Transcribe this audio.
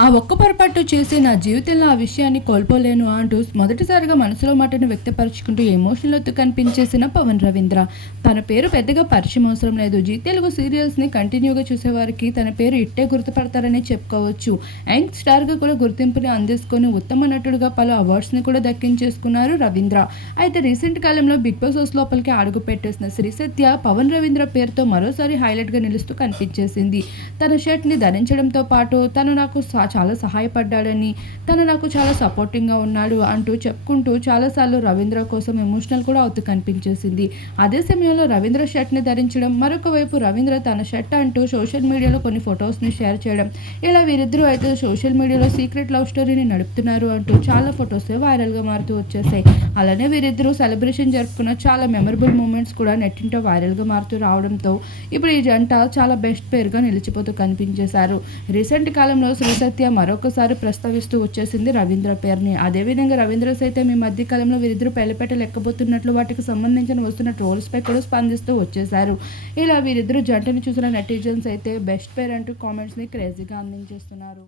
ఆ ఒక్క పొరపాటు చేసి నా జీవితంలో ఆ విషయాన్ని కోల్పోలేను అంటూ మొదటిసారిగా మనసులో మాటను వ్యక్తపరుచుకుంటూ ఎమోషన్లతో కనిపించేసిన పవన్ రవీంద్ర. తన పేరు పెద్దగా పరిచయం అవసరం లేదు. జీ తెలుగు సీరియల్స్ని కంటిన్యూగా చూసేవారికి తన పేరు ఇట్టే గుర్తుపడతారని చెప్పుకోవచ్చు. యంగ్ స్టార్గా కూడా గుర్తింపుని అందించుకొని ఉత్తమ నటుడుగా పలు అవార్డ్స్ని కూడా దక్కించేసుకున్నారు రవీంద్ర. అయితే రీసెంట్ కాలంలో బిగ్ బాస్ హౌస్ లోపలికి అడుగు పెట్టేసిన శ్రీ సత్య పవన్ రవీంద్ర పేరుతో మరోసారి హైలైట్గా నిలుస్తూ కనిపించేసింది. తన షర్ట్ని ధరించడంతో పాటు తను నాకు సా- చాలా సహాయపడ్డాడని తను నాకు చాలా సపోర్టింగ్గా ఉన్నాడు అంటూ చెప్పుకుంటూ చాలాసార్లు రవీంద్ర కోసం ఎమోషనల్ కూడా అవుతూ కనిపించేసింది. అదే సమయంలో రవీంద్ర షర్ట్ని ధరించడం మరొక వైపు రవీంద్ర తన షర్ట్ అంటూ సోషల్ మీడియాలో కొన్ని ఫొటోస్ని షేర్ చేయడం ఇలా వీరిద్దరూ అయితే సోషల్ మీడియాలో సీక్రెట్ లవ్ స్టోరీని నడుపుతున్నారు అంటూ చాలా ఫొటోస్ వైరల్గా మారుతూ వచ్చేసాయి. అలానే వీరిద్దరూ సెలబ్రేషన్ జరుపుకున్న చాలా మెమరబుల్ మూమెంట్స్ కూడా నెట్టింటో వైరల్గా మారుతూ రావడంతో ఇప్పుడు ఈ జంట చాలా బెస్ట్ పేరుగా నిలిచిపోతూ కనిపించేశారు. రీసెంట్ కాలంలో శ్రీసత్ రీత్యా మరొకసారి ప్రస్తావిస్తూ వచ్చేసింది రవీంద్ర పేరుని. అదేవిధంగా రవీంద్ర సైతం ఈ మధ్య కాలంలో వీరిద్దరూ పెళ్ళిపెట్ట లెక్కబోతున్నట్లు వాటికి సంబంధించిన వస్తున్న ట్రోల్స్ పై కూడా స్పందిస్తూ వచ్చేశారు. ఇలా వీరిద్దరూ జంటని చూసిన నెటిజన్స్ అయితే బెస్ట్ పేర్ అంటూ కామెంట్స్ని క్రేజీగా అందించేస్తున్నారు.